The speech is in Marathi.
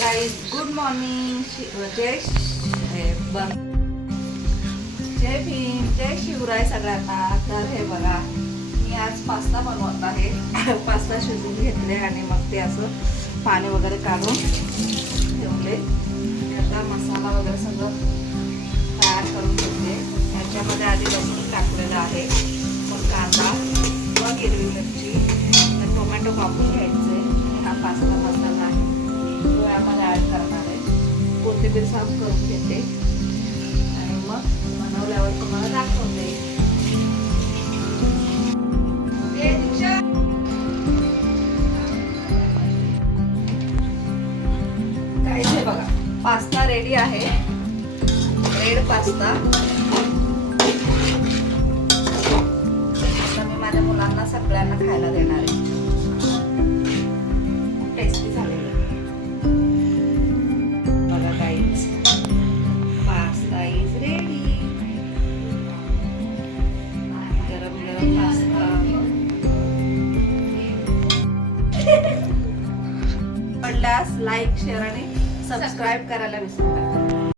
Guys good morning. जय भीम, जय शिवराय सगळ्यांना. तर हे बघा, मी आज पास्ता बनवत आहे. पास्ता शिजवून घेतले आणि मग ते असं पाणी वगैरे काढून ठेवले. आता मसाला वगैरे सगळं तयार करून घेतले. याच्यामध्ये आधी लसूण टाकलेलं आहे, मग कांदा, मग हिरवी मिरची, टोमॅटो कापून घ्यायचे. हा पास्ता मसाला आहे तो यामध्ये ॲड करणार आहे. कोथिंबीर साफ करून घेते आणि मग बनवल्यावर तुम्हाला दाखवते. काय ते बघा, पास्ता रेडी आहे. Red pasta. आता मी माझ्या मुलांना सगळ्यांना खायला देणार आहे. टेस्टी झालेलं बघा गाईज. Pasta is ready. गरम गरम पास्ता. पडल्यास लाईक, शेअर आणि सबस्क्राईब करायला विसरू नका.